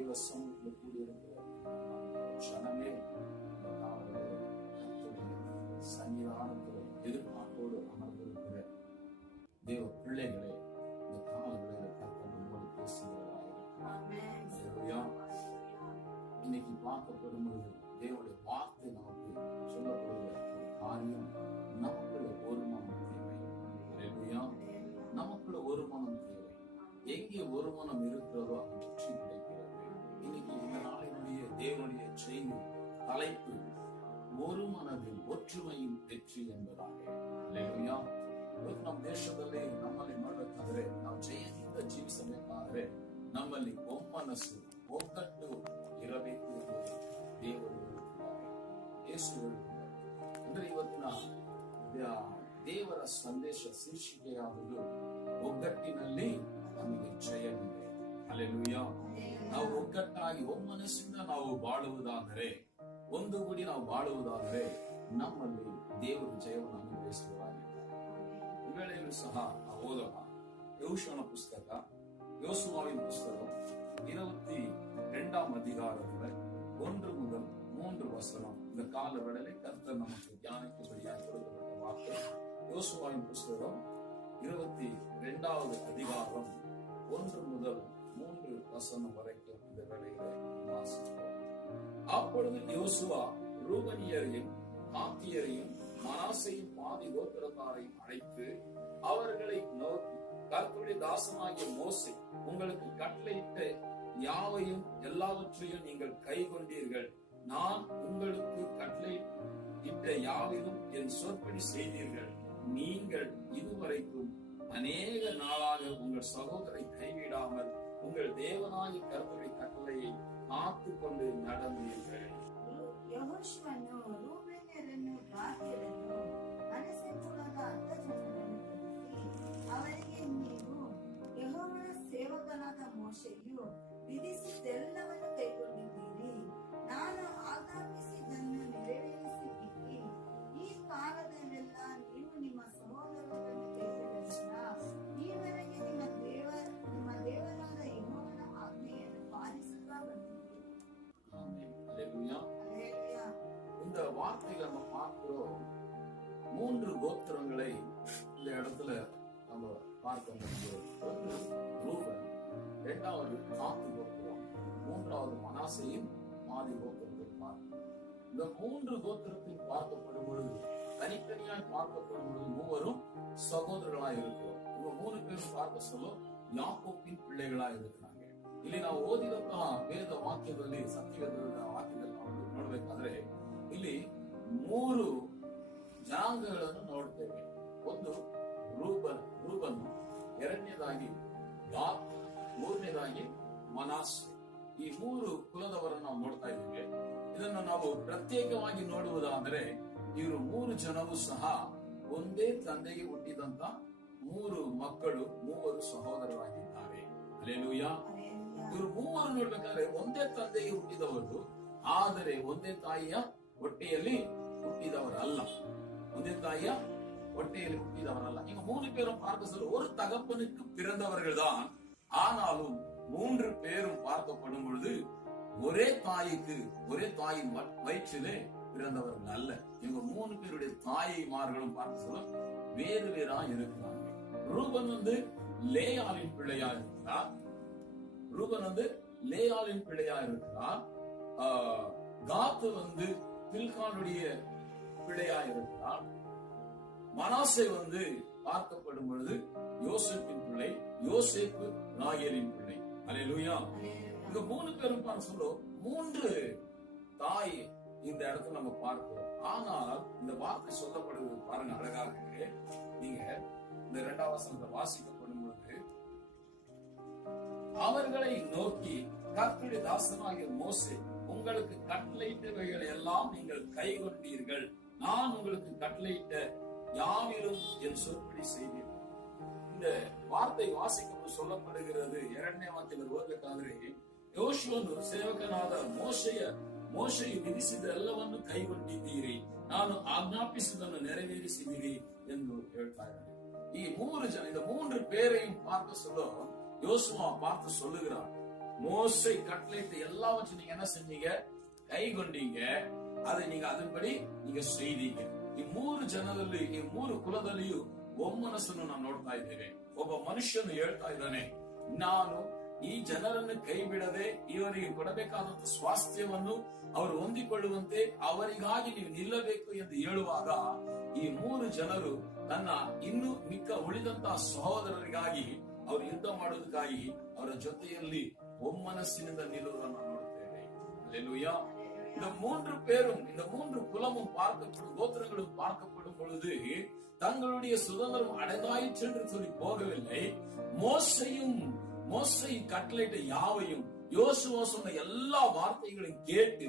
தேவ சமூகத்தில் கூடியிருக்கிற க்ஷணமே சன்னிதானத்தில் எதிர்பார்ப்போடு அமர்ந்திருக்கிற தேவ பிள்ளைகளே, இந்த காலங்களில் கர்த்தர் நம்மோடு பேசுகிறார். இன்னைக்கு பார்க்கப்படும் பொழுது தேவனுடைய வார்த்தை நமக்கு சொல்லப்படுகிற ஒரு காரியம், நமக்குள்ள ஒரு மனம் தேவை. நமக்குள்ள ஒரு மனம் தேவை. எங்கே ஒரு மனம் இருக்கிறதோ அது வெற்றி கிடைக்கிறது. இன்னைக்கு இந்த நாளினுடைய தேவனுடைய செய்தி தலைப்பு ஒரு மனதில் ஒற்றுமையின் வெற்றி ಎಂಬುದಾಗಿ. ನಮ್ಮ ದೇಶದಲ್ಲಿ ನಮ್ಮಲ್ಲಿ ನೋಡಬೇಕಾದ್ರೆ, ನಾವು ಜಯದಿಂದ ಜೀವಿಸಬೇಕಾದ್ರೆ ನಮ್ಮಲ್ಲಿ ಒಮ್ಮನಸ್ಸು, ಒಗ್ಗಟ್ಟು ಇರಬೇಕು ಎಂದು ದೇವರು ಹೇಳುತ್ತಾರೆ, ಯೇಸು ಹೇಳುತ್ತಾರೆ. ಅಂದ್ರೆ ಇವತ್ತಿನ ದೇವರ ಸಂದೇಶ ಶೀರ್ಷಿಕೆಯಾವುದು ಒಗ್ಗಟ್ಟಿನಲ್ಲಿ ನಮಗೆ ಜಯವಿದೆ. ಹಲ್ಲೆಲೂಯಾ. ನಾವು ಒಗ್ಗಟ್ಟಾಗಿ ಒಮ್ಮನಸ್ಸಿಂದ ನಾವು ಬಾಳುವುದಾದರೆ, ಒಂದುಗೂಡಿ ನಾವು ಬಾಳುವುದಾದರೆ ನಮ್ಮಲ್ಲಿ ದೇವರು ಜಯವನ್ನು ಅನುಗ್ರಹಿಸುವರಾಗಿದ್ದಾರೆ. ಈ ವೇಳೆಯಲ್ಲೂ ಸಹ ನಾವು ಓದೋಣ யோசுவா புஸ்தக, யோசுவாவின் புஸ்தகம் 22ஆம் அதிகாரத்தில் 1 முதல் 3 வசனம். இந்த கால வேளையிலே கர்த்தர் நமக்கு தியானிக்கும்படியாக கொடுக்கப்பட்ட வார்த்தை யோசுவாவின் புஸ்தகம் 22வது அதிகாரம் 1 முதல் 3 வசனம் வரைக்கும் இந்த வேளையிலே வாசிக்கிறோம். அப்பொழுது யோசுவா ரூபனியரையும் காத்தியரையும் மனாசையும் பாதி கோத்திரத்தாரையும் அழைத்து அவர்களை நோக்கி, கர்த்தருடைய தாசனாகிய மோசே உங்களுக்கு கட்டளையிட்ட யாவையும் எல்லாவற்றையும் நீங்கள் கை கொண்டீர்கள். நான் உங்களுக்கு கட்டளையிட்ட யாவிலும் என் சொற்படி செய்தீர்கள். நீங்கள் இதுவரைக்கும் அநேக நாளாக உங்கள் சகோதரை கைவிடாமல் உங்கள் தேவனாகிய கர்த்தருடைய கட்டளையை காத்து கொண்டு நடந்தீர்கள். ಯೆಹೋಶುವನು ರೂಬೇನ್ಯರನ್ನು, ಗಾದ್ಯರನ್ನು, ಮನಸ್ಸೆ ಕುಲದ ಅರ್ಥಜನರನ್ನು ಕರೆಸಿ ಅವರಿಗೆ, ನೀವು ಯೆಹೋವನ ಸೇವಕನಾದ ಮೋಶೆಯು ವಿಧಿಸಿದ್ದೆಲ್ಲವನ್ನು ಕೈಗೊಂಡಿದ್ದೀರಿ. ನಾನು ಆಜ್ಞಾಪಿಸಿದ್ದನ್ನು ನೆರವೇರಿಸಿದ್ದೀರಿ. ಈ ಕಾಲದಲ್ಲೆಲ್ಲ ನೀವು ನಿಮ್ಮ ಸಹೋದರರನ್ನು ಕೈಬಿಡಲಿಲ್ಲ. ಈವರೆಗೆ ನಿಮ್ಮ ದೇವರಾದ ಯೆಹೋವನ ಆಜ್ಞೆಯನ್ನು ಪಾಲಿಸುತ್ತಾ ಬಂದಿದ್ದೀರಿ. இந்த வார்த்தைகளை நம்ம பார்க்கிறோம். 3 கோத்திரங்களை இந்த இடத்துல நம்ம பார்க்க முடியும். ஒன்று ரூபன், 2வது காத்து கோத்திரம், 3வது மனாசையும் பாதி கோத்திரத்தை பார்க்கிறோம். இந்த 3 கோத்திரத்தில் பார்க்கப்படும் பொழுது, தனித்தனியாய் பார்க்கப்படும் பொழுது மூவரும் சகோதரர்களாய் இருக்கிறோம். இவங்க 3 பேரும் பார்க்க சொல்ல யாக்கோபின் பிள்ளைகளாய் இருக்கிறாங்க. ಇಲ್ಲಿ ನಾವು ಓದಿದಂತಹ ವೇದ ವಾಕ್ಯದಲ್ಲಿ, ಸತ್ಯವೇದ ವಾಕ್ಯದಲ್ಲಿ ನೋಡಬೇಕಾದ್ರೆ ಇಲ್ಲಿ 3 ಜನಾಂಗಗಳನ್ನು ನೋಡ್ತೇವೆ. ಒಂದು ರೂಬನ್, ಎರಡನೇದಾಗಿ ಗಾದ್, ಮೂರನೇದಾಗಿ ಮನಾಸೆ. ಈ 3 ಕುಲದವರನ್ನು ನಾವು ನೋಡ್ತಾ ಇದ್ದೇವೆ. ಇದನ್ನು ನಾವು ಪ್ರತ್ಯೇಕವಾಗಿ ನೋಡುವುದಾದರೆ ಇವರು 3 ಜನವೂ ಸಹ ಒಂದೇ ತಂದೆಗೆ ಹುಟ್ಟಿದಂತ 3 ಮಕ್ಕಳು, 3 ಸಹೋದರರಾಗಿದ್ದಾರೆ. ಹಲ್ಲೆಲೂಯಾ. ಇವರು 3 ನೋಡ್ಬೇಕಾದ್ರೆ ಒಂದೇ ತಂದೆಗೆ ಹುಟ್ಟಿದವರು, ಆದರೆ ಒಂದೇ ತಾಯಿಯ ಹೊಟ್ಟೆಯಲ್ಲಿ ಹುಟ್ಟಿದವರಲ್ಲ. ಒಂದೇ ತಾಯಿಯ ಹೊಟ್ಟೆಯಲ್ಲಿ ಹುಟ್ಟಿದவரல்ல. இங்க 3 பேரும் பார்க்க சொல்ல ஒரு தகப்பனுக்கு பிறந்தவர்கள் தான். ஆனாலும் 3 பேரும் பார்க்கப்படும் பொழுது ஒரே தாயின் வயிற்றிலே பிறந்தவர்கள் அல்ல. இவங்க 3 பேருடைய தாய்மார்களும் பார்க்க சொல்ல வேறு வேறா இருக்கிறாங்க. ரூபன் லேயாளின் பிள்ளையா இருக்கிறார். லேயாளின் பிள்ளையா இருக்கிறார். காத்து பில்கானுடைய பிள்ளையா இருக்கிறார். மனாசே பார்க்கப்படும் பொழுது யோசேப்பின் பிள்ளை, யோசேப்பு ராகேலின் பிள்ளை. அல்லேலூயா. இந்த 3 பேரும் பார்க்க சொல்லும் 3 தாய் இந்த இடத்துல நம்ம பார்க்கிறோம். ஆனால் இந்த வார்த்தை சொல்லப்படுவது பாருங்க அழகாக. நீங்க இந்த 2வது வசனத்தை வாசிக்கப்படும் பொழுது, அவர்களை நோக்கி, கர்த்தருடைய தாசனாகிய மோசே உங்களுக்கு கட்டளையிட்டவைகளை எல்லாம் நீங்கள் கை கொண்டீர்கள். நான் உங்களுக்கு கட்டளையிட்ட யாவிலும் என் சொற்படி செய்தீர்கள். இந்த வார்த்தை வாசிக்கப்பட்டு சொல்லப்படுகிறது 2ನೇ ವಾಕ್ಯದಲ್ಲಿ ಓದಬೇಕಾದ್ರೆ, ಯೋಶುವನು ಸೇವಕನಾದ ಮೋಶೆಯು ವಿಧಿಸಿದೆಲ್ಲವನ್ನು ಕೈಗೊಂಡಿದ್ದೀರಿ, ನಾನು ಆಜ್ಞಾಪಿಸಿದನ್ನು ನೆರವೇರಿಸಿದ್ದೀರಿ ಎಂದು ಹೇಳ್ತಾ ಇದ್ದಾರೆ. ಈ 3 ಜನ, இந்த 3 பேரையும் பார்த்து சொல்ல யோசுவா பார்த்து சொல்லுகிறார், மோசே கட்டளையிட்ட எல்லாவற்றையும் நீங்க என்ன செஞ்சீங்க? கை கொண்டீங்க. அதை நீங்க அதன்படி நீங்க செய்தீங்க. ಈ ಮೂರು ಜನರಲ್ಲಿ, ಈ ಮೂರು ಕುಲದಲ್ಲಿಯೂ ಒಮ್ಮನಸ್ಸನ್ನು ನಾವು ನೋಡ್ತಾ ಇದ್ದೇವೆ. ಒಬ್ಬ ಮನುಷ್ಯನು ಹೇಳ್ತಾ ಇದ್ದಾನೆ, ನಾನು ಈ ಜನರನ್ನು ಕೈ ಬಿಡದೆ ಇವರಿಗೆ ಕೊಡಬೇಕಾದಂತ ಸ್ವಾಸ್ಥ್ಯವನ್ನು ಅವರು ಹೊಂದಿಕೊಳ್ಳುವಂತೆ ಅವರಿಗಾಗಿ ನೀವು ನಿಲ್ಲಬೇಕು ಎಂದು ಹೇಳುವಾಗ, ಈ ಮೂರು ಜನರು ತನ್ನ ಇನ್ನು ಮಿಕ್ಕ ಉಳಿದಂತಹ ಸಹೋದರರಿಗಾಗಿ ಅವರು ಯುದ್ಧ ಮಾಡುವುದಕ್ಕಾಗಿ ಅವರ ಜೊತೆಯಲ್ಲಿ ಒಮ್ಮನಸ್ಸಿನಿಂದ ನಿಲ್ಲುವುದನ್ನು ನೋಡುತ್ತೇವೆ. அல்லேலூயா. இந்த மூன்று பேரும், இந்த மூன்று குலமும் பார்க்கப்படும், கோத்திரங்களும் பார்க்கப்படும் பொழுது தங்களுடைய சுதந்திரம் அடைந்தாயிற்று என்று சொல்லி போகவில்லை. மோசே கட்டளையிட்ட யாவையும், யோசுவா சொன்ன எல்லா வார்த்தைகளையும் கேட்டு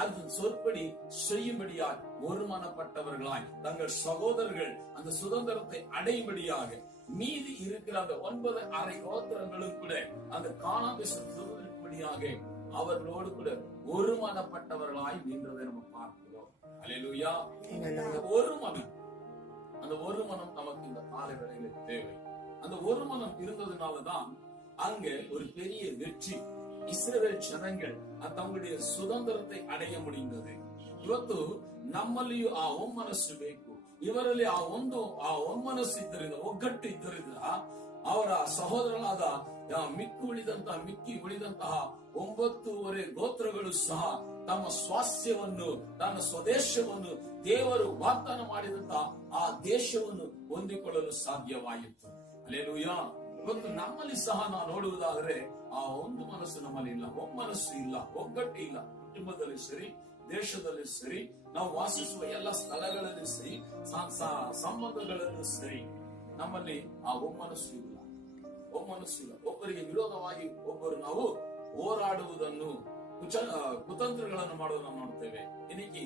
அதன் சொற்படி செய்யும்படியாய் ஒருமனப்பட்டவர்களாய் தங்கள் சகோதரர்கள் அந்த சுதந்திரத்தை அடையும்படியாக மீதி இருக்கிற அந்த 9 அரை கோத்திரங்களும் கூட அந்த கானான் தேசத்தை சுதந்திரிக்கும்படியாக அவர்களோடு கூட ஒருமனப்பட்டவர்களாய் நின்றதை நம்ம பார்க்கிறோம். அல்லேலூயா. அந்த ஒரு மனம் நமக்கு இந்த கால வேளையில தேவை. அந்த ஒரு மனம் இருந்ததுனாலதான் அங்க ஒரு பெரிய வெற்றி, ಇಸ್ರೇಲ್ ಜನங்கள் ತಮ್ಮುடைய ಸುಧಂದರತೆ ಅಡೆಯ ಮುಡಿಯುತ್ತದೆ. ಇವತ್ತು ನಮ್ಮಲ್ಲಿಯೂ ಆ ಒಮ್ಮನಸ್ಸು ಬೇಕು. ಇವರಲ್ಲಿ ಆ ಒಮ್ಮನಸ್ಸು ಇದ್ದರಿಂದ, ಒಗ್ಗಟ್ಟು ಇದ್ದರಿಂದ ಅವರ ಸಹೋದರನಾದ ಮಿಕ್ಕಿ ಉಳಿದಂತಹ 9 ಗೋತ್ರಗಳು ಸಹ ತಮ್ಮ ಸ್ವಾಸ್ಥ್ಯವನ್ನು, ತನ್ನ ಸ್ವದೇಶವನ್ನು, ದೇವರು ವಾಗ್ದಾನ ಮಾಡಿದಂತಹ ಆ ದೇಶವನ್ನು ಹೊಂದಿಕೊಳ್ಳಲು ಸಾಧ್ಯವಾಯಿತು. ಅಲ್ಲೇಲೂಯಾ. ಇವತ್ತು ನಮ್ಮಲ್ಲಿ ಸಹ ನಾವು ನೋಡುವುದಾದರೆ ಆ ಒಂದು ಮನಸ್ಸು ನಮ್ಮಲ್ಲಿ ಇಲ್ಲ, ಒಮ್ಮನಸ್ಸು ಇಲ್ಲ, ಒಗ್ಗಟ್ಟು ಇಲ್ಲ. ಕುಟುಂಬದಲ್ಲಿ ಸರಿ, ದೇಶದಲ್ಲಿ ಸರಿ, ನಾವು ವಾಸಿಸುವ ಎಲ್ಲ ಸ್ಥಳಗಳಲ್ಲಿ ಸರಿ, ಸಂಬಂಧಗಳಲ್ಲೂ ಸರಿ, ನಮ್ಮಲ್ಲಿ ಆ ಒಮ್ಮನಸ್ಸು ಇಲ್ಲ. ಒಬ್ಬರಿಗೆ ವಿರೋಧವಾಗಿ ಒಬ್ಬರು ನಾವು ಹೋರಾಡುವುದನ್ನು, ಕುತಂತ್ರಗಳನ್ನು ಮಾಡುವುದನ್ನು ನೋಡ್ತೇವೆ. இன்னைக்கு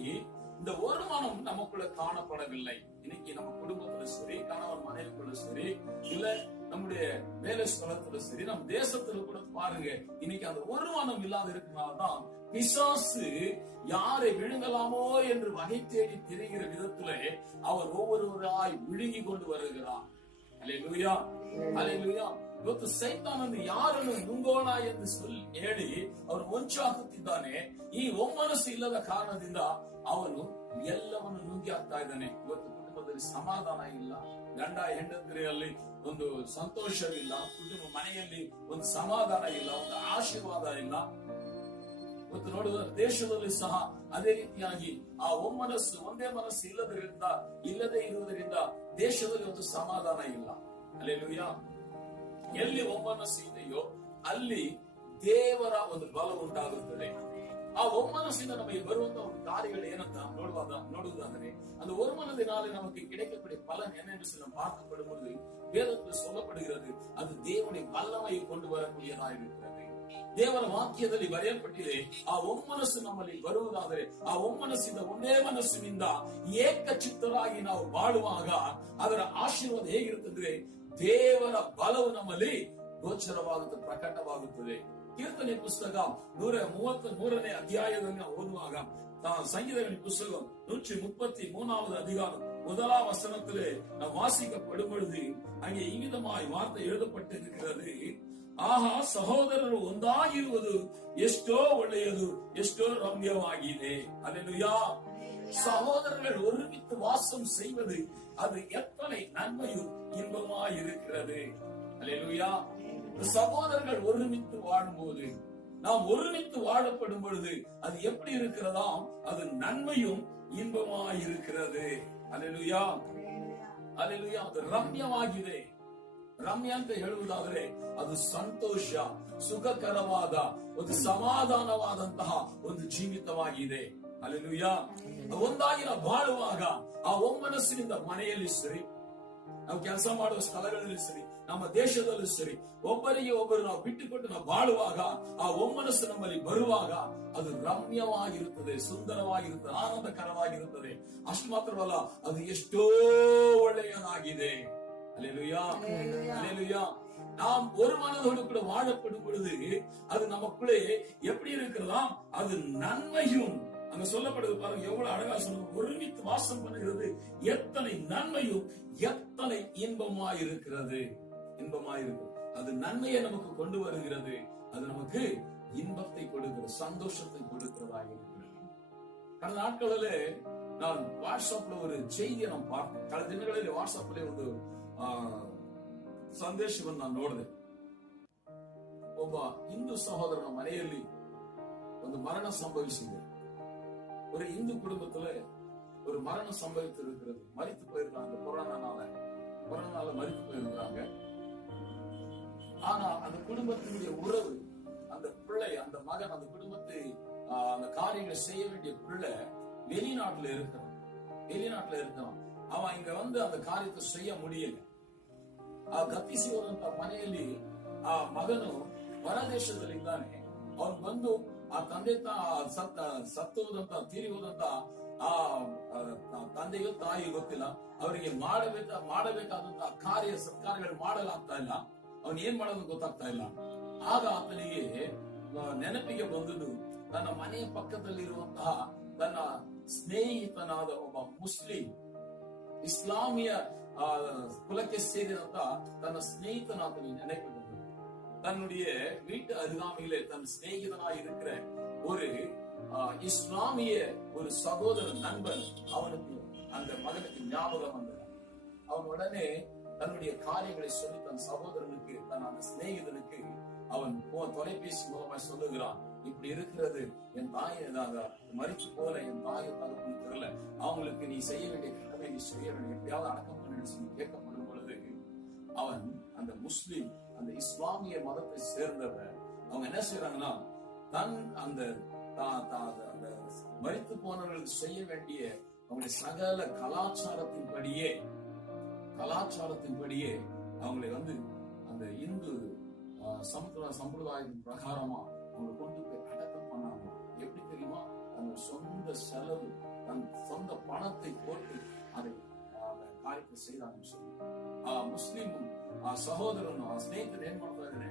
இந்த ஒரு மனம் நமக்குள்ள காணப்படவில்லை. இன்னைக்கு நம்ம குடும்பத்துல சரி, கணவன் மனைவிக்குள்ள சரி, இல்ல நம்முடைய வேலை ஸ்தலத்துல சரி, நம் தேசத்துல கூட பாருங்க, இன்னைக்கு அந்த ஒரு மனம் இல்லாத இருக்கிறனால்தான் பிசாசு யாரை விழுங்கலாமோ என்று வகை தேடி திரிகிற விதத்திலே அவர் ஒவ்வொருவராய் விழுங்கி கொண்டு வருகிறார். அல்லேலூயா, அல்லேலூயா. ಇವತ್ತು ಸೈತಾನನು ಯಾರನ್ನು ನುಂಗೋಣ ಎಂದು ಹೇಳಿ ಅವನು ಹೊಂಚಾಕುತ್ತಿದ್ದಾನೆ. ಈ ಒಮ್ಮನಸ್ಸು ಇಲ್ಲದ ಕಾರಣದಿಂದ ಅವನು ಎಲ್ಲವನ್ನು ನುಂಗಿ ಹಾಕ್ತಾ ಇದ್ದಾನೆ. ಇವತ್ತು ಕುಟುಂಬದಲ್ಲಿ ಸಮಾಧಾನ ಇಲ್ಲ, ಗಂಡ ಹೆಂಡತಿಯರಲ್ಲಿ ಒಂದು ಸಂತೋಷವಿಲ್ಲ, ಕುಟುಂಬ ಮನೆಯಲ್ಲಿ ಒಂದು ಸಮಾಧಾನ ಇಲ್ಲ, ಒಂದು ಆಶೀರ್ವಾದ ಇಲ್ಲ. ಇವತ್ತು ನೋಡುವ ದೇಶದಲ್ಲಿ ಸಹ ಅದೇ ರೀತಿಯಾಗಿ ಆ ಒಮ್ಮನಸ್ಸು, ಒಂದೇ ಮನಸ್ಸು ಇಲ್ಲದೆ ಇರುವುದರಿಂದ ದೇಶದಲ್ಲಿ ಒಂದು ಸಮಾಧಾನ ಇಲ್ಲ. ಅಲ್ಲೇಲೂಯಾ. ಎಲ್ಲಿ ಒಮ್ಮನಸ್ಸು ಇದೆಯೋ ಅಲ್ಲಿ ದೇವರ ಒಂದು ಬಲ ಉಂಟಾಗುತ್ತದೆ. ಆ ಒಮ್ಮನಸ್ಸಿಂದ ನಮಗೆ ಬರುವಂತಹ ಒಂದು ಕಾರ್ಯಗಳು ಏನಂತ ನೋಡುವುದಾದರೆ, அந்த ஒரு மனதினாலே நமக்கு கிடைக்கக்கூடிய பலன் என்னென்று நாம் பார்க்கப்படும் பொழுது வேதத்தில் சொல்லப்படுகிறது, அது தேவனுடைய வல்லமையை கொண்டு வரக்கூடியதாக இருக்கிறது. ದೇವರ ವಾಕ್ಯದಲ್ಲಿ ಬರೆಯಲ್ಪಟ್ಟಿದೆ, ಆ ಒಮ್ಮನಸ್ಸು ನಮ್ಮಲ್ಲಿ ಬರುವುದಾದರೆ, ಆ ಒಮ್ಮನಸ್ಸಿಂದ, ಒಂದೇ ಮನಸ್ಸಿನಿಂದ ಏಕಚಿತ್ತರಾಗಿ ನಾವು ಬಾಳುವಾಗ ಅದರ ಆಶೀರ್ವಾದ ಹೇಗಿರುತ್ತಂದ್ರೆ, ದೇವರ ಬಲವು ನಮ್ಮಲ್ಲಿ ಗೋಚರವಾಗುತ್ತದೆ, ಪ್ರಕಟವಾಗುತ್ತದೆ. ಕೀರ್ತನೆ ಪುಸ್ತಕ 133ನೇ ಅಧ್ಯಾಯದಲ್ಲಿ ನಾವು ಓದುವಾಗ, சங்கீதங்களின் புஸ்தகம் 133வது அதிகாரம் 1ஆம் வசனத்திலே நாம் வாசிக்கப்படும் பொழுது அங்கே இவ்விதமாய் வார்த்தை எழுதப்பட்டிருக்கிறது, ಆಹಾ ಸಹೋದರರು ಒಂದಾಗಿರುವುದು ಎಷ್ಟೋ ಒಳ್ಳೆಯದು, ಎಷ್ಟೋ ರಮ್ಯವಾಗಿದೆ. அல்லேலூயா. சகோதரர்கள் ஒருமித்து வாசம் செய்வது அது எத்தனை நன்மையும் இன்பமாய் இருக்கிறது. அல்லேலூயா. சகோதரர்கள் ஒருமித்து வாழும்போது, நாம் ஒருமித்து வாழப்படும் பொழுது அது எப்படி இருக்கிறதாம், அது நன்மையும் இன்பமாய் இருக்கிறது. அல்லேலூயா, அல்லேலೂಯಾ. ಅದು ರಮ್ಯವಾಗಿದೆ. ರಮ್ಯ ಅಂತ ಹೇಳುವುದಾದರೆ ಅದು ಸಂತೋಷ, ಸುಖಕರವಾದ ಒಂದು ಸಮಾಧಾನವಾದಂತಹ ಒಂದು ಜೀವಿತವಾಗಿದೆ. அல்லேலூயா. ಒಂದಾಗಿ ನಾವು ಬಾಳುವಾಗ ಆ ಒಮ್ಮನಸ್ಸಿನಿಂದ ಮನೆಯಲ್ಲಿ ಸರಿ, ನಾವು ಕೆಲಸ ಮಾಡುವ ಸ್ಥಳಗಳಲ್ಲಿ ಸರಿ, ನಮ್ಮ ದೇಶದಲ್ಲೂ ಸರಿ, ಒಬ್ಬರಿಗೆ ಒಬ್ಬರು ನಾವು ಬಿಟ್ಟುಕೊಟ್ಟು ನಾವು ಬಾಳುವಾಗ ಆ ಒಮ್ಮನಸ್ಸು ನಮ್ಮಲ್ಲಿ ಬರುವಾಗ ಅದು ರಮ್ಯವಾಗಿರುತ್ತದೆ, ಸುಂದರವಾಗಿರುತ್ತದೆ, ಆನಂದಕರವಾಗಿರುತ್ತದೆ. ಅಷ್ಟು ಮಾತ್ರವಲ್ಲ, ಅದು ಎಷ್ಟೋ ಒಳ್ಳೆಯದಾಗಿದೆ. அல்லேலூயா, அல்லேலூயா. நாம் ஒரு மனதோடு கூட வாழப்படும் பொழுது அது நமக்குள்ளே எப்படி இருக்கிறதா, அது நன்மையும், அங்க சொல்லப்படுது பாருங்க, எவ்வளவு அழகா சொல்லுங்க, ஒருமித்து வாசம் பண்ணுகிறது எத்தனை நன்மையும் எத்தனை இன்பமாயிருக்கிறது. இன்பமாயிருக்கிறது, அது நன்மையை நமக்கு கொண்டு வருகிறது, அது நமக்கு இன்பத்தை கொடுக்கிற, சந்தோஷத்தை கொடுக்கிறதாக இருக்கிறது. கடந்த நாட்களில் நான் வாட்ஸ்அப்ல ஒரு செய்தியை நான் பார்த்தேன். ಕಳೆದ ದಿನಗಳಲ್ಲಿ ವಾಟ್ಸ್ಆಪ್ ಒಂದು ಸಂದೇಶವನ್ನು ನಾನು ನೋಡಿದೆ. ಒಬ್ಬ ಹಿಂದೂ ಸಹೋದರನ ಮನೆಯಲ್ಲಿ ಒಂದು ಮರಣ ಸಂಭವಿಸಿದೆ. ஒரு இந்து குடும்பத்துல ஒரு மரணம் சம்பவித்திருக்கிறது. மரித்து போயிருக்காங்க, கொரோனானால மரித்து போயிருக்கிறாங்க. ஆனா அந்த குடும்பத்தினுடைய உறவு, அந்த பிள்ளை, அந்த மகன், அந்த குடும்பத்தை அந்த காரியங்களை செய்ய வேண்டிய பிள்ளை வெளிநாட்டுல இருக்கிறான். அவன் இங்க வந்து அந்த காரியத்தை செய்ய முடியல. ಆ ಗತಿಸಿರುವಂತ ಮನೆಯಲ್ಲಿ ಆ ಮಗನು ಹೊರದೇಶದಲ್ಲಿದ್ದಾನೆ. ಅವನು ಬಂದು ಆ ತಂದೆ ಸತ್ತು ಹೋದಂತ, ತೀರಿ ಹೋದಂತ ಆ ತಂದೆಯೋ ತಾಯಿ ಗೊತ್ತಿಲ್ಲ, ಅವರಿಗೆ ಮಾಡಬೇಕಾದಂತಹ ಕಾರ್ಯ ಸತ್ಕಾರ್ಯಗಳು ಮಾಡಲಾಗ್ತಾ ಇಲ್ಲ. ಅವನ್ ಏನ್ ಮಾಡೋದು ಗೊತ್ತಾಗ್ತಾ ಇಲ್ಲ. ಆಗ ಆತನಿಗೆ ನೆನಪಿಗೆ ಬಂದುದು ತನ್ನ ಮನೆಯ ಪಕ್ಕದಲ್ಲಿರುವಂತಹ ತನ್ನ ಸ್ನೇಹಿತನಾದ ಒಬ್ಬ ಮುಸ್ಲಿಂ, ಇಸ್ಲಾಮಿಯ குலத்தை சேர்ந்த தன் ஸ்நேகிதனாக நினைப்பு. தன்னுடைய வீட்டு அருகாமையிலே தன் சிநேகிதனாய் இருக்கிற ஒரு இஸ்லாமிய ஒரு சகோதர நண்பன் அவனுக்கு, அந்த மகனுக்கு ஞாபகம் வந்தது. அவன் உடனே தன்னுடைய காரியங்களை சொல்லி தன் சகோதரனுக்கு, தன் அந்த சிநேகிதனுக்கு அவன் தொலைபேசி மூலமா சொல்லுகிறான், இப்படி இருக்கிறது, என் தாய் மறிச்சு போல, என் தாயை தகப்பன்னு தெரியல, அவங்களுக்கு நீ செய்ய வேண்டிய கடமை நீ செய்ய வேண்டிய, எப்படியாவது அடக்கம் பண்ணி சொல்லி கேட்கப்படும் பொழுது அவன், அந்த முஸ்லிம், அந்த இஸ்லாமிய மதத்தை சேர்ந்தவர், அவங்க என்ன செய்யறாங்கன்னா, தன் அந்த மரித்து போனவர்களுக்கு செய்ய வேண்டிய அவங்களுடைய சகல கலாச்சாரத்தின்படியே அவங்களை வந்து அந்த இந்து சம்பிரதாயத்தின் பிரகாரமா அவங்க கொண்டு போய் அடக்கம் பண்ணாங்க. எப்படி தெரியுமா? தன் சொந்த செலவு, தன் சொந்த பணத்தை போட்டு அதை ಕಾರ್ಯ செய்தாங்க சொல்லி ಮುಸ್ಲಿಂ ಸಹೋದರನು, ಆ ಸ್ನೇಹಿತರು ಏನ್ ಮಾಡ್ತಾ ಇದ್ದಾನೆ,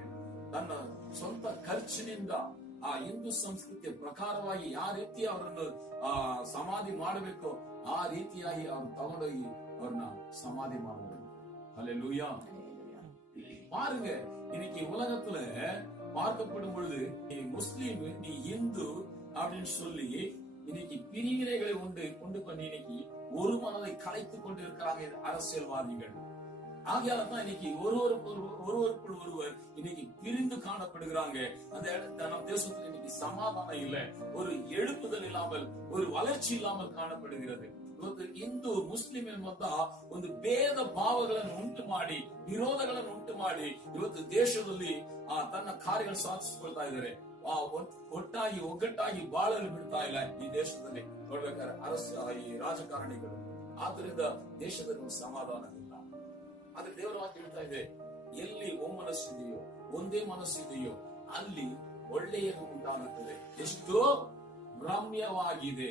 ತನ್ನ ಸ್ವಂತ ಖರ್ಚಿನಿಂದ ಆ ಹಿಂದೂ ಸಂಸ್ಕೃತಿಯ ಪ್ರಕಾರವಾಗಿ ಯಾವ ರೀತಿ ಅವರನ್ನು ಸಮಾಧಿ ಮಾಡಬೇಕೋ ಆ ರೀತಿಯಾಗಿ ಅವ್ರನ್ನ ತಗೊಂಡೋಗಿ ಅವ್ರನ್ನ ಸಮಾಧಿ ಮಾಡಬೇಕು. ஹல்லேலூயா. பாருங்க, இன்னைக்கு உலகத்துல பார்க்கப்படும் பொழுது நீ முஸ்லீம், நீ இந்து அப்படின்னு சொல்லி இன்னைக்கு பிரிவினைகளை கொண்டு பண்ணி இன்னைக்கு ஒரு மனதை கலைத்துக் கொண்டு இருக்கிறாங்க அரசியல்வாதிகள். ஆகையால்தான் இன்னைக்கு ஒருவருக்குள் ஒருவர் இன்னைக்கு பிரிந்து காணப்படுகிறாங்க. அந்த நம் தேசத்துல இன்னைக்கு சமாதானம் இல்ல, ஒரு எழுப்புதல் இல்லாமல், ஒரு வளர்ச்சி ಇல்லாமல் ಕಾಣப்படுகிறது. ಇವತ್ತು ಹಿಂದೂ ಮುಸ್ಲಿಂ ಎಂಬಂತ ಒಂದು ಭೇದ ಭಾವಗಳನ್ನು ಉಂಟು ಮಾಡಿ, ವಿರೋಧಗಳನ್ನು ಉಂಟು ಮಾಡಿ ಇವತ್ತು ದೇಶದಲ್ಲಿ ತನ್ನ ಕಾರ್ಯಗಳು ಸಾಧಿಸಿಕೊಳ್ತಾ ಇದ್ದಾರೆ. ಒಗ್ಗಟ್ಟಾಗಿ ಬಾಳಲು ಬಿಡ್ತಾ ಇಲ್ಲ ಈ ದೇಶದಲ್ಲಿ. ನೋಡ್ಬೇಕಾದ್ರೆ ಈ ರಾಜಕಾರಣಿಗಳು, ಆದ್ರಿಂದ ದೇಶದಲ್ಲಿ ಸಮಾಧಾನ ಇಲ್ಲ. ಆದ್ರೆ ದೇವರ ವಾಕ್ಯ ಹೇಳ್ತಾ ಇದೆ, ಎಲ್ಲಿ ಒಮ್ಮನಸ್ಸಿದೆಯೋ, ಒಂದೇ ಮನಸ್ಸಿದೆಯೋ ಅಲ್ಲಿ ಒಳ್ಳೆಯದು ಉಂಟಾಗುತ್ತದೆ. ಎಷ್ಟೋ ರಮ್ಯವಾಗಿದೆ,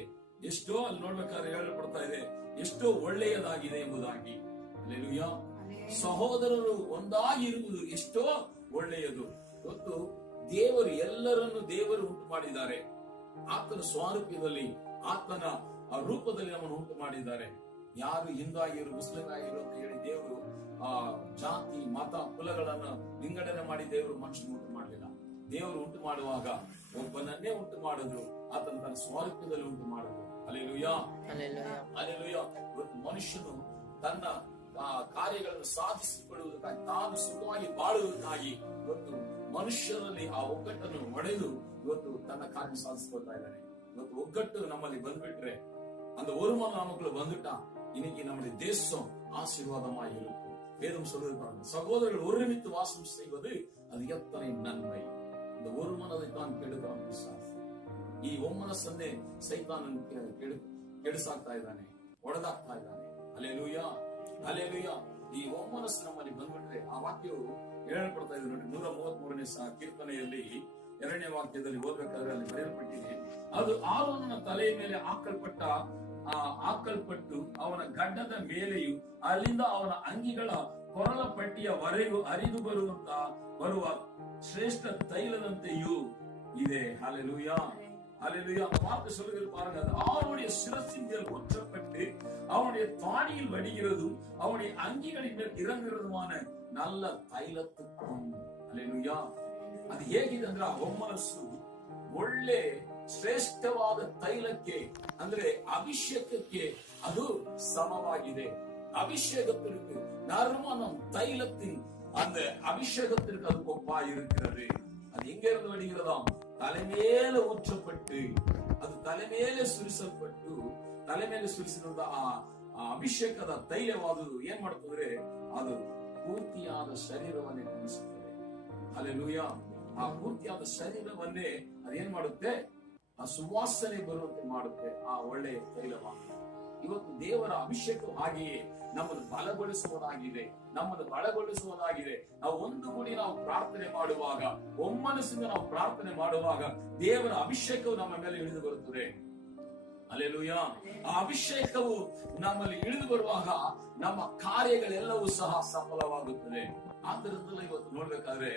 ಎಷ್ಟೋ ಅಲ್ಲಿ ನೋಡ್ಬೇಕಾದ್ರೆ ಹೇಳಲ್ಪಡ್ತಾ ಇದೆ, ಎಷ್ಟೋ ಒಳ್ಳೆಯದಾಗಿದೆ ಎಂಬುದಾಗಿ. ಹಲ್ಲೇಲೂಯಾ. ಸಹೋದರರು ಒಂದಾಗಿ ಇರುವುದು ಎಷ್ಟೋ ಒಳ್ಳೆಯದು. ಇವತ್ತು ದೇವರು ಎಲ್ಲರನ್ನು ಉಂಟು ಮಾಡಿದ್ದಾರೆ. ಆತನ ಸ್ವಾರೂಪ್ಯದಲ್ಲಿ, ಆತನ ರೂಪದಲ್ಲಿ ನಮ್ಮನ್ನು ಉಂಟು ಮಾಡಿದ್ದಾರೆ. ಯಾರು ಹಿಂದೂ ಆಗಿರು, ಮುಸ್ಲಿಂ ಆಗಿರು ಅಂತ ಹೇಳಿ ದೇವರು ಜಾತಿ, ಮತ, ಕುಲಗಳನ್ನು ವಿಂಗಡಣೆ ಮಾಡಿ ದೇವರು ಮನುಷ್ಯನ ಉಂಟು ಮಾಡಲಿಲ್ಲ. ದೇವರು ಉಂಟು ಮಾಡುವಾಗ ಒಬ್ಬನನ್ನೇ ಉಂಟು ಮಾಡಿದ್ರು, ಆತನ ತನ್ನ ಸ್ವಾರೂಪ್ಯದಲ್ಲಿ ಉಂಟು ಮಾಡಿದ್ರು. Hallelujah, hallelujah. ಇವತ್ತು ಮನುಷ್ಯನು ತನ್ನ ಕಾರ್ಯಗಳನ್ನು ಸಾಧಿಸಿಕೊಳ್ಳುವುದಕ್ಕಾಗಿ, ತಾನು ಸುಖವಾಗಿ ಬಾಳುವುದಕ್ಕಾಗಿ ಇವತ್ತು ಮನುಷ್ಯರಲ್ಲಿ ಆ ಒಗ್ಗಟ್ಟನ್ನು ಒಡೆದು ಇವತ್ತು ತನ್ನ ಕಾರ್ಯ ಸಾಧಿಸಿಕೊಳ್ತಾ ಇದ್ದಾನೆ. ಇವತ್ತು ಒಗ್ಗಟ್ಟು ನಮ್ಮಲ್ಲಿ ಬಂದ್ಬಿಟ್ರೆ, அந்த ஒரு மன நமக்குள்ள வந்துட்டா இன்னைக்கு நம்முடைய தேசம் ஆசீர்வாதமாக இருக்கும். வேதம் சொல்வது பாருங்க, சகோதரர்கள் ஒருமித்து வாசம் செய்வது அது எத்தனை நன்மை. இந்த ஒரு மனதை தான் கெடுக்கிறான் பிசாசு. ಈ ಒಮ್ಮನಸ್ಸನ್ನೇ ಸೈತಾನನು ಕೆಡಿಸಾಗ್ತಾ ಇದ್ದಾನೆ, ಒಡೆದಾಗ್ತಾ ಇದ್ದಾನೆ. Hallelujah, hallelujah. ಈ ಒಮ್ಮನಸ್ಸು ನಮ್ಮಲ್ಲಿ ಬಂದ್ಬಿಟ್ರೆ, ಆ ವಾಕ್ಯವು ಹೇಳಲ್ಪಡ್ತಾ ಇದೆ ನೋಡಿ, 133ನೇ ಕೀರ್ತನೆಯಲ್ಲಿ 2ನೇ ವಾಕ್ಯದಲ್ಲಿ ಓದಬೇಕಾದ್ರೆ ಅಲ್ಲಿ ಬರೆಯಲ್ಪಟ್ಟಿದೆ, ಅದು ಆರೋನನ ತಲೆಯ ಮೇಲೆ ಹಾಕಲ್ಪಟ್ಟು ಅವನ ಗಡ್ಡದ ಮೇಲೆಯೂ ಅಲ್ಲಿಂದ ಅವನ ಅಂಗಿಗಳ ಕೊರಳ ಪಟ್ಟಿಯವರೆಗೂ ಹರಿದು ಬರುವ ಶ್ರೇಷ್ಠ ತೈಲದಂತೆಯೂ ಇದೆ. ஹல்லேலூயா, ஹல்லேலூயா. வார்த்தை சொல்லுகிறது பாருங்க, அது அவனுடைய சிரசின் மேல் ஊற்றப்பட்டு அவனுடைய தாடியில் வடிகிறதும் அவனுடைய அங்கிகளின் மேல் இறங்குறதுமான நல்ல தைலத்துக்கும். ஹல்லேலூயா. ಅದು ಹೇಗಿದೆ ಅಂದ್ರೆ ಆ ಒಮ್ಮನಸ್ಸು ಒಳ್ಳೆ ಶ್ರೇಷ್ಠವಾದ ತೈಲಕ್ಕೆ ಅಂದ್ರೆ ಅಭಿಷೇಕಕ್ಕೆ அது சமமாಗಿದೆ. அபிஷேகத்திற்கு நறுமணம் தைலத்தின் அந்த அபிஷேகத்திற்கு அது ஒப்பா இருக்கிறது. அது எங்க இருந்து வருகிறதாம்? தலைமையில ஊற்றப்பட்டு ಅದು தலைமையில ಸುರಿಸಲ್ಪಟ್ಟು தலைமையில ಸುರಿಸಿದ ಅಭಿಷೇಕದ ತೈಲವಾದುದು ಏನ್ ಮಾಡುತ್ತದೆ? ಅದು ಪೂರ್ತಿಯಾದ ಶರೀರವನ್ನೇ ತುಂಬಿಸುತ್ತದೆ. ಹಲ್ಲೆಲೂಯಾ. ಆ ಪೂರ್ತಿಯಾದ ಶರೀರವನ್ನೇ ಅದೇನ್ ಮಾಡುತ್ತೆ? ಆ ಸುವಾಸನೆ ಬರುವಂತೆ ಮಾಡುತ್ತೆ ಆ ಒಳ್ಳೆಯ ತೈಲವಾದ. ಇವತ್ತು ದೇವರ ಅಭಿಷೇಕ ಹಾಗೆಯೇ ನಮ್ಮನ್ನು ಬಲಗೊಳಿಸುವುದಾಗಿದೆ. ನಾವು ಒಂದು ಗುಡಿ ನಾವು ಪ್ರಾರ್ಥನೆ ಮಾಡುವಾಗ, ಒಮ್ಮನಸ್ಸಿಂದ ನಾವು ಪ್ರಾರ್ಥನೆ ಮಾಡುವಾಗ ದೇವರ ಅಭಿಷೇಕವು ನಮ್ಮ ಮೇಲೆ ಇಳಿದು ಬರುತ್ತದೆ. ಹಲ್ಲೆಲೂಯಾ. ಆ ಅಭಿಷೇಕವು ನಮ್ಮಲ್ಲಿ ಇಳಿದು ಬರುವಾಗ ನಮ್ಮ ಕಾರ್ಯಗಳೆಲ್ಲವೂ ಸಹ ಸಫಲವಾಗುತ್ತದೆ. ಆದ್ದರಿಂದಲೇ ಇವತ್ತು ನೋಡ್ಬೇಕಾದ್ರೆ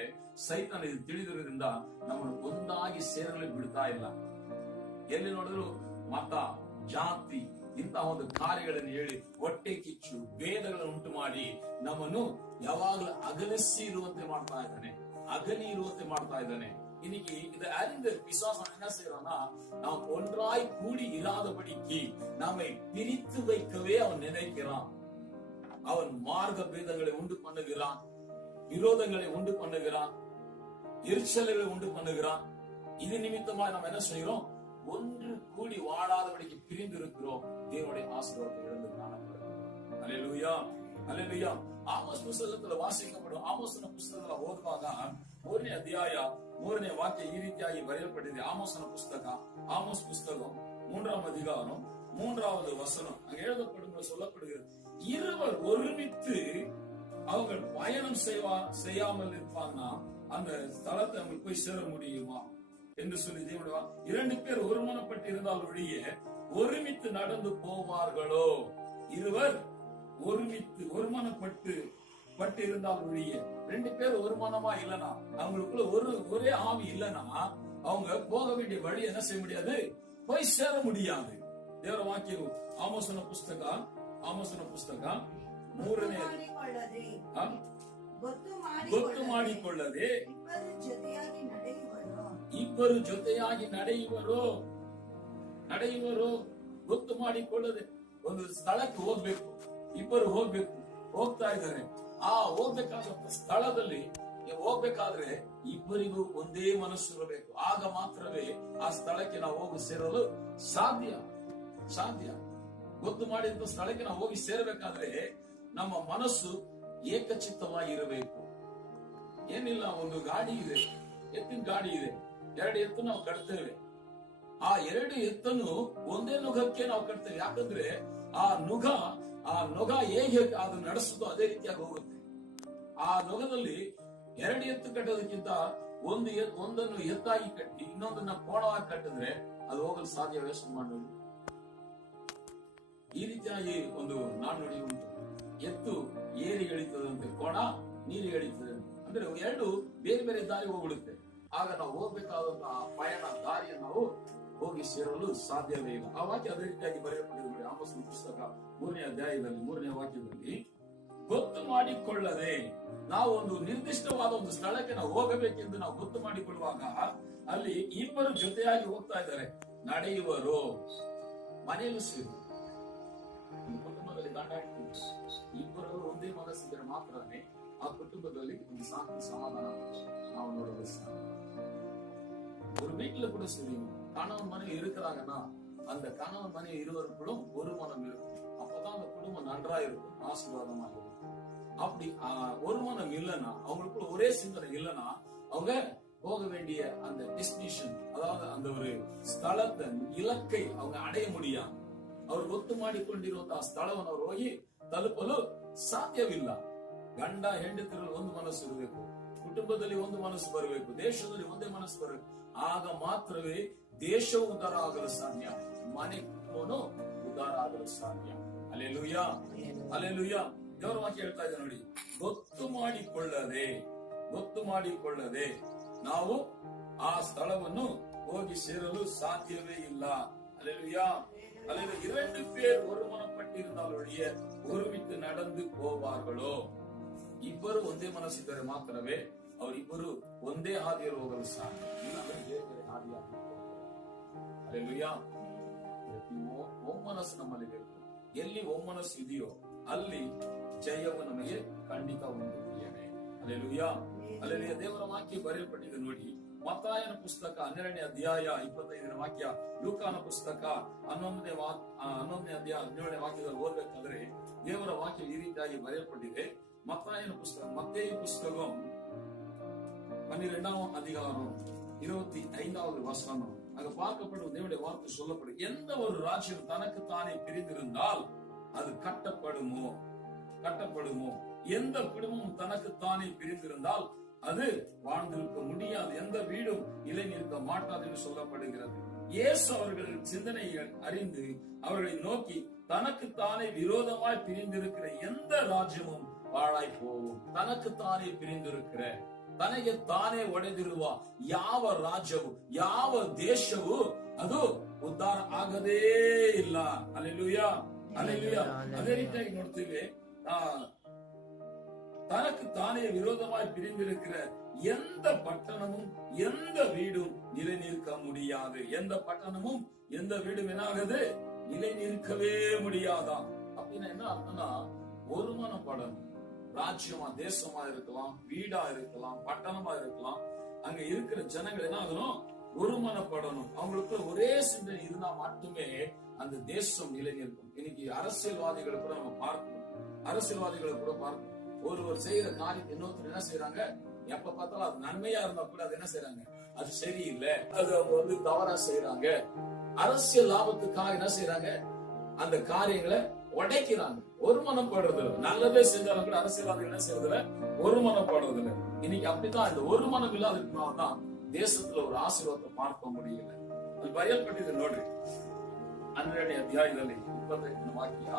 ಸೈತಾನ ಇದು ತಿಳಿದಿರೋದ್ರಿಂದ ನಮ್ಮನ್ನು ಒಂದಾಗಿ ಸೇರಲು ಬಿಡ್ತಾ ಇಲ್ಲ. ಎಲ್ಲಿ ನೋಡಿದ್ರು ಮತ, ಜಾತಿ ಇಂತಹ ಒಂದು ಕಾರ್ಯಗಳನ್ನು ಹೇಳಿ ಹೊಟ್ಟೆ ಕಿಚ್ಚು ಭೇದಗಳನ್ನು ಉಂಟು ಮಾಡಿ ನಮ್ಮನ್ನು ಯಾವಾಗಲೂ ಅಗಲಿಸಿ ಇರುವಂತೆ ಮಾಡ್ತಾ ಇದ್ದಾನೆ. இன்னைக்கு இதை அறிந்த பிசாசம் என்ன செய்யறான்னா, நாம் ஒன்றாய் கூடி இராதபடிக்கு நம்மை பிரித்து வைக்கவே அவன் நினைக்கிறான். அவன் மார்க்க பேதங்களை உண்டு பண்ணுகிறான், விரோதங்களை உண்டு பண்ணுகிறான், எரிச்சல்களை உண்டு பண்ணுகிறான். இது நிமித்தமாக நாம் என்ன செய்கிறோம்? ஒன்று கூடி வாழாதபடிக்கு பிரிந்து இருக்கிறோம். தேவனுடைய ஆசீர்வாதத்தை இழந்து காணப்படுகிறோம். அல்லேலூயா, அல்லேலூயா. ಆಮೋಸ್ ಪುಸ್ತಕದಲ್ಲಿ ವಾಸಿக்கப்படும் ಆಮೋಸನ ಪುಸ್ತಕದ ಓದುವಾಗ 3ನೇ ಅಧ್ಯಾಯ 3ನೇ ವಾಕ್ಯ ಈ ರೀತಿಯಾಗಿ ಬರೆಯಲ್ಪಟ್ಟಿದೆ. ஆமோஸ் புஸ்தகம் 3ஆம் அதிகாரம் 3வது வசனம் அங்க சொல்லப்படுகிறது, இருவர் ஒருமித்து அவங்க பயணம் செய்யாமல் இருப்பாங்கன்னா அந்த ஸ்தலத்தை அவங்க போய் சேர முடியுமா என்று சொல்லி தேவனுடைய 2 பேர் ஒருமனப்பட்டு இருந்தால் ஒழிய ஒருமித்து நடந்து போவார்களோ? இருவர் ஒருமித்து ஒருமனப்பட்டு இருந்தால் ஒழிய 2 பேர் ஒருமனமா இல்லனா, அவங்களுக்குள்ள ஒரே ஆவி இல்லனா அவங்க போக வேண்டிய வழி என்ன செய்ய முடியாது? போய் சேர முடியாது. ದೇವರ ವಾಕ್ಯವು ಆಮೋಸನ ಪುಸ್ತಕ 3ನೇ ಗೊತ್ತು ಮಾಡಿಕೊಳ್ಳದೆ ಇಬ್ಬರು ಜೊತೆಯಾಗಿ ನಡೆಯುವರು. ಗೊತ್ತು ಮಾಡಿಕೊಳ್ಳದೆ ಒಂದು ಸ್ಥಳಕ್ಕೆ ಹೋಗ್ಬೇಕು, ಇಬ್ಬರು ಹೋಗ್ತಾ ಇದ್ದಾರೆ. ಆ ಹೋಗ್ಬೇಕಾದಂತ ಸ್ಥಳದಲ್ಲಿ ಹೋಗ್ಬೇಕಾದ್ರೆ ಇಬ್ಬರಿಗೂ ಒಂದೇ ಮನಸ್ಸು ಇರಬೇಕು. ಆಗ ಮಾತ್ರವೇ ಆ ಸ್ಥಳಕ್ಕೆ ನಾವು ಹೋಗಿ ಸೇರಲು ಸಾಧ್ಯ. ಗೊತ್ತು ಮಾಡಿದಂತ ಸ್ಥಳಕ್ಕೆ ನಾವು ಹೋಗಿ ಸೇರಬೇಕಾದ್ರೆ ನಮ್ಮ ಮನಸ್ಸು ಏಕಚಿತ್ತವಾಗಿರಬೇಕು. ಏನಿಲ್ಲ, ಒಂದು ಗಾಡಿ ಇದೆ, ಎತ್ತಿನ ಗಾಡಿ ಇದೆ, 2 ಎತ್ತು ನಾವು ಕಟ್ತೇವೆ. ಆ 2 ಎತ್ತನ್ನು ಒಂದೇ ನುಗಕ್ಕೆ ನಾವು ಕಟ್ತೇವೆ. ಯಾಕಂದ್ರೆ ಆ ನೊಗ ಹೇಗೆ ಅದನ್ನು ನಡೆಸುತ್ತೋ ಅದೇ ರೀತಿಯಾಗಿ ಹೋಗುತ್ತೆ. ಆ ನೊಗದಲ್ಲಿ 2 ಎತ್ತು ಕಟ್ಟೋದಕ್ಕಿಂತ ಒಂದನ್ನು ಎತ್ತಾಗಿ ಕಟ್ಟಿ ಇನ್ನೊಂದನ್ನ ಕೋಣವಾಗಿ ಕಟ್ಟಿದ್ರೆ ಅದು ಹೋಗಲು ಸಾಧ್ಯ? ಯೋಚನೆ ಮಾಡಿ. ಈ ರೀತಿಯಾಗಿ ಒಂದು ನಾಣ್ಣುಡಿ ಉಂಟು. ಎತ್ತು ಏರಿ ಎಳಿತದಂತೆ, ಕೋಣ ನೀರು ಎಳಿತದೆ. ಅಂದ್ರೆ 2 ಬೇರೆ ಬೇರೆ ದಾರಿ ಹೋಗ್ಬಿಡುತ್ತೆ. ಆಗ ನಾವು ಹೋಗ್ಬೇಕಾದಂತಹ ಪಯಣ ದಾರಿಯನ್ನು ನಾವು ಹೋಗಿ ಸೇರಲು ಸಾಧ್ಯವೇ ಇಲ್ಲ. ಆ ವಾಕ್ಯ ಅದೇ ರೀತಿಯಾಗಿ ಬರೆಯಲ್ಪಟ್ಟಿದೆ. ಆಮೋಸನ ಪುಸ್ತಕ 3ನೇ ಅಧ್ಯಾಯದಲ್ಲಿ 3ನೇ ವಾಕ್ಯದಲ್ಲಿ, ಗೊತ್ತು ಮಾಡಿಕೊಳ್ಳದೆ ನಾವು ಒಂದು ನಿರ್ದಿಷ್ಟವಾದ ಒಂದು ಸ್ಥಳಕ್ಕೆ ನಾವು ಹೋಗಬೇಕೆಂದು ನಾವು ಗೊತ್ತು ಮಾಡಿಕೊಳ್ಳುವಾಗ ಅಲ್ಲಿ ಇಬ್ಬರು ಜೊತೆಯಾಗಿ ಹೋಗ್ತಾ ಇದ್ದಾರೆ. ನಡೆಯುವರು. ಮನೆಯಲ್ಲೂ ಸೇರಿ ಕುಟುಂಬದಲ್ಲಿ ಗಂಡ ಇಬ್ಬರು ಒಂದೇ ಮನಸ್ಸಿದ್ರೆ ಮಾತ್ರನೇ ಆ ಕುಟುಂಬದಲ್ಲಿ ಒಂದು ಶಾಂತಿ ಸಮಾಧಾನ ನಾವು ನೋಡಲು ಸಾಧ್ಯ. ஒரு வீட்டுல கூட சரி, கணவன் மனைவி இருக்கிறாங்கன்னா அந்த கணவன் மனைவி இருவருக்குள்ளும் ஒரு மனம் இருக்கும். அப்பதான் அந்த குடும்பம் நன்றா இருக்கும், ஆசீர்வாதமா இருக்கும். அப்படி ஒரு மனம் இல்லைன்னா, அவங்களுக்குள்ள ஒரே சிந்தனை இல்லைன்னா அவங்க போக வேண்டிய அந்த டெஸ்டினேஷன், அதாவது அந்த ஒரு ಸ್ಥಳದ ಇಲಕ್ಕೈ அவங்க ಅಡೆಯ முடியாது. ಅವರು ಗೊತ್ತು ಮಾಡಿಕೊಂಡಿರುವಂತಹ ಸ್ಥಳವನ್ನು ಅವರು ಹೋಗಿ ತಲುಪಲು ಸಾಧ್ಯವಿಲ್ಲ. ಗಂಡ ಹೆಂಡತಿರಲ್ಲಿ ಒಂದು ಮನಸ್ಸು ಇರಬೇಕು, ಕುಟುಂಬದಲ್ಲಿ ಒಂದು ಮನಸ್ಸು ಬರಬೇಕು, ದೇಶದಲ್ಲಿ ಒಂದೇ ಮನಸ್ಸು ಬರಬೇಕು. ಆಗ ಮಾತ್ರವೇ ದೇಶವು ಉದ್ಧಾರ ಆಗಲು ಸಾಧ್ಯ, ಮನೆ ಕುಟುಂಬನು ಉದ್ಧಾರ ಆಗಲು ಸಾಧ್ಯ. Hallelujah, hallelujah. ದೇವರ ವಾಕ್ಯ ಹೇಳ್ತಾ ಇದೆ ನೋಡಿ, ಗೊತ್ತು ಮಾಡಿಕೊಳ್ಳದೆ ನಾವು ಆ ಸ್ಥಳವನ್ನು ಹೋಗಿ ಸೇರಲು ಸಾಧ್ಯವೇ ಇಲ್ಲ. Hallelujah, hallelujah. 2 பேர் ஒருமனப்பட்டிருந்தால் ஒழிய ஒருமித்து நடந்து போவார்களோ? ಇಬ್ಬರು ಒಂದೇ ಮನಸ್ಸಿದ್ದರೆ ಮಾತ್ರವೇ ಅವರಿಬ್ಬರು ಒಂದೇ ಹಾದಿಯಲ್ಲಿ ಹೋಗಲು ಸಾಧ್ಯ, ಇಲ್ಲಾಂದ್ರೆ ಬೇರೆ ಬೇರೆ ಹಾದಿಯಾಗಿ ಅಲ್ಲೆಲೂಯಾ. ಒಮ್ಮನಸ್ಸು ನಮ್ಮಲ್ಲಿ ಬೇಕು. ಎಲ್ಲಿ ಒಮ್ಮನಸ್ಸು ಇದೆಯೋ ಅಲ್ಲಿ ಜಯವು ನಮಗೆ ಖಂಡಿತ ಉಂಟು ಪ್ರಿಯರೇ. Alleluia, alleluia. ದೇವರ ವಾಕ್ಯ ಬರೆಯಲ್ಪಟ್ಟಿದೆ ನೋಡಿ. ಮತ್ತಾಯನ ಪುಸ್ತಕ 12ನೇ ಅಧ್ಯಾಯ 25ನೇ ವಾಕ್ಯ, ಲೂಕಾನ ಪುಸ್ತಕ 11ನೇ ಅಧ್ಯಾಯ 17ನೇ ವಾಕ್ಯದಲ್ಲಿ ಓದಬೇಕಾದ್ರೆ ದೇವರ ವಾಕ್ಯ ಈ ರೀತಿಯಾಗಿ ಬರೆಯಲ್ಪಟ್ಟಿದೆ. மத்தாயின் புஸ்தகம், மத்தேயு புஸ்தகம் 12ஆம் அதிகாரம் 25வது வசனம். அங்க பார்க்கப்படும் தேவனுடைய வார்த்தை சொல்லப்படும். எந்த ஒரு ராஜ்யம் தனக்கு தானே பிரிந்திருந்தால் அது கட்டப்படுமோ. எந்த குடும்பமும் தனக்கு தானே பிரிந்திருந்தால் அது வாழ்ந்திருக்க முடியாது, எந்த வீடும் நிலை நிற்க மாட்டாது என்று சொல்லப்படுகிறது. இயேசு அவர்கள் சிந்தனையை அறிந்து அவர்களை நோக்கி, தனக்குத்தானே விரோதமாய் பிரிந்திருக்கிற எந்த ராஜ்யமும் பாழாய் போகும். தனக்குத்தானே பிரிந்திருக்கிற, ತನಗೆ ತಾನೇ ಒಡೆದಿರುವ ಯಾವ ರಾಜ್ಯವು, ಯಾವ ದೇಶವು ಅದು ಉದ್ಧಾರ ಆಗದೇ ಇಲ್ಲ. Alleluia, alleluia. ಅದೇ ರೀತಿಯಾಗಿ ನೋಡ್ತೀವಿ, தனக்கு தானே விரோதமாய் பிரிந்திருக்கிற எந்த பட்டணமும் எந்த வீடும் நிலை நிற்க முடியாது. எந்த பட்டணமும் எந்த வீடும் என்னாகுது, நிலை நிற்கவே முடியாதான். அப்படின்னா என்ன அர்த்தம்னா, ஒருமனப்படணும். ராஜ்யமா, தேசமா இருக்கலாம், வீடா இருக்கலாம், பட்டணமா இருக்கலாம், அங்க இருக்கிற ஜனங்கள் என்ன ஆகணும், ஒருமனப்படணும். அவங்களுக்கு ஒரே சிந்தனை இருந்தா மட்டுமே அந்த தேசம் நிலை நிற்கும். இன்னைக்கு அரசியல்வாதிகளை கூட நம்ம பார்க்கணும். ஒருவர் செய்யற காரியத்தை இன்னொருத்தர் என்ன செய்யறாங்க, எப்ப பார்த்தாலும் அது நன்மையா இருந்தா கூட அது என்ன செய்யறாங்க, அது சரியில்லை, அது அவங்க தவறா செய்யறாங்க. அரசியல் லாபத்துக்காக என்ன செய்யறாங்க, அந்த காரியங்களை உடைக்கிறாங்க. ஒருமனப்படுறது இல்லை. நல்லதே செஞ்சாலும் கூட அரசியல்வாதிகள் என்ன செய்யறதுல ஒருமனப்படுறது இல்லை. இன்னைக்கு அப்படித்தான் இந்த ஒருமனம் இல்லாததுனால்தான் தேசத்துல ஒரு ஆசீர்வாதத்தை பார்க்க முடியல. அது ಬರೆಯಲ್ಪಟ್ಟಿದೆ ನೋಡ್ರಿ, 12ನೇ ಅಧ್ಯಾಯದಲ್ಲಿ 25ನೇ ವಾಕ್ಯ.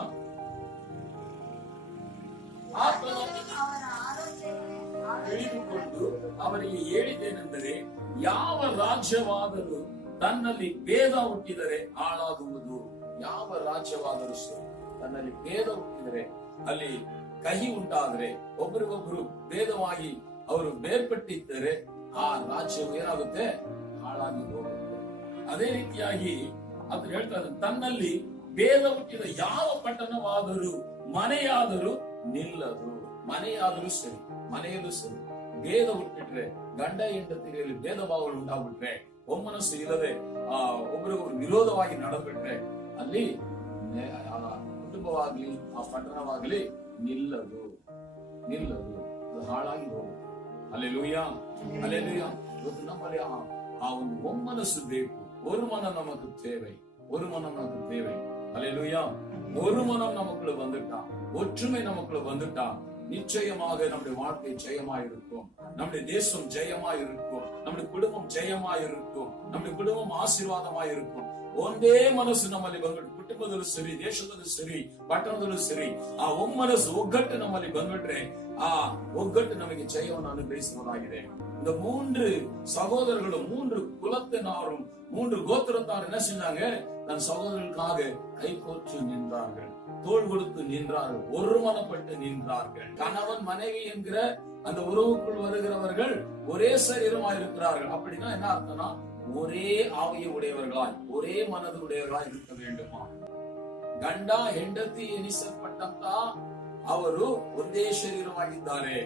ತಿಳಿದುಕೊಂಡು ಅವರಿಗೆ ಹೇಳಿದ್ದೇನೆಂದರೆ, ಯಾವ ರಾಜ್ಯವಾದರೂ ತನ್ನಲ್ಲಿ ಭೇದ ಹುಟ್ಟಿದರೆ ಹಾಳಾಗುವುದು. ಯಾವ ರಾಜ್ಯವಾದರೂ ಸರಿ, ತನ್ನಲ್ಲಿ ಭೇದ ಹುಟ್ಟಿದರೆ, ಅಲ್ಲಿ ಕಹಿ ಉಂಟಾದರೆ, ಒಬ್ಬರಿಗೊಬ್ಬರು ಭೇದವಾಗಿ ಅವರು ಬೇರ್ಪಟ್ಟಿದ್ದರೆ ಆ ರಾಜ್ಯವು ಏನಾಗುತ್ತೆ, ಹಾಳಾಗಿ ಹೋಗುತ್ತೆ. ಅದೇ ರೀತಿಯಾಗಿ ಅದು ಹೇಳ್ತಾರೆ, ತನ್ನಲ್ಲಿ ಭೇದ ಹುಟ್ಟಿದ ಯಾವ ಪಟ್ಟಣವಾದರೂ ಮನೆಯಾದರೂ ನಿಲ್ಲದು. ಮನೆಯಾದರೂ ಸರಿ, ಮನೆಯಲ್ಲೂ ಸರಿ, ಭೇದ ಹುಟ್ಟಿಟ್ರೆ, ಗಂಡ ಹೆಂಡತಿಯಲ್ಲಿ ಭೇದ ಭಾವಗಳು ಉಂಟಾಗ್ಬಿಟ್ರೆ, ಒಮ್ಮನಸ್ಸು ಇಲ್ಲದೆ ಒಬ್ಬರಿಗೊಬ್ರು ವಿರೋಧವಾಗಿ ನಡೆದ್ಬಿಟ್ರೆ ಅಲ್ಲಿ ಕುಟುಂಬವಾಗ್ಲಿ ಆ ಪಟ್ಟಣವಾಗ್ಲಿ ನಿಲ್ಲದು, ಅದು ಹಾಳಾಗಿ ಹೋಗುತ್ತೆ. Alleluia, alleluia. ಇವತ್ತು ನಮ್ಮಲ್ಲಿ ಆ ಒಂದು ಒಮ್ಮನಸ್ಸು ಬೇಕು. ஒரு மனம் நமக்கு தேவை. அல்லேலூயா. ஒரு மனம் நமக்குள்ள வந்துட்டா, ஒற்றுமை நமக்குள்ள வந்துட்டா, நிச்சயமாக நம்முடைய வாழ்க்கை ஜெயமாய் இருக்கும், நம்முடைய தேசம் ஜெயமாய் இருக்கும், நம்முடைய குடும்பம் ஜெயமாய் இருக்கும், நம்முடைய குடும்பம் ಆಶೀರ್ವಾದமாய் இருக்கும். ಒಂದೇ ಮನಸ್ಸು ನಮ್ಮಲ್ಲಿ ಬಂದ್ಬಿಟ್ಟು, ಕುಟುಂಬದಲ್ಲೂ ಸರಿ, ದೇಶದಲ್ಲೂ ಸರಿ, ಪಟ್ಟಣದಲ್ಲೂ ಸರಿ, ಆ ಒಮ್ಮನಸ್ಸು ಒಗ್ಗಟ್ಟು ನಮ್ಮಲ್ಲಿ ಬಂದ್ಬಿಟ್ರೆ ಆ ಒಗ್ಗಟ್ಟು ನಮಗೆ ಜಯವನ್ನು ಅನುಗ್ರಹಿಸುವುದಾಗಿದೆ. இந்த 3 சகோதரர்களும் 3 குலத்தினாரும் 3 கோத்திரத்தார் என்ன செஞ்சாங்க, தன் சகோதரர்களுக்காக கை கோர்த்து நின்றார்கள், தோள் கொடுத்து நின்றார்கள், ஒருமனப்பட்டு நின்றார்கள். கணவன் மனைவி என்கிற அந்த உறவுக்குள் வருகிறவர்கள் ஒரே சரீரமா இருக்கிறார்கள். அப்படின்னா என்ன அர்த்தம்னா, ஒரே ஆவிய உடையவர்களாய், ஒரೇ ಮನದ ಉடையவர்களாய் இருக்க வேண்டுமா. ಗಂಡ ಹೆಂಡತಿ ಎನಿಸಲ್ಪಟ್ಟಂತ ಅವರು ಒಂದೇ ಶರೀರವಾಗಿದ್ದಾರೆ.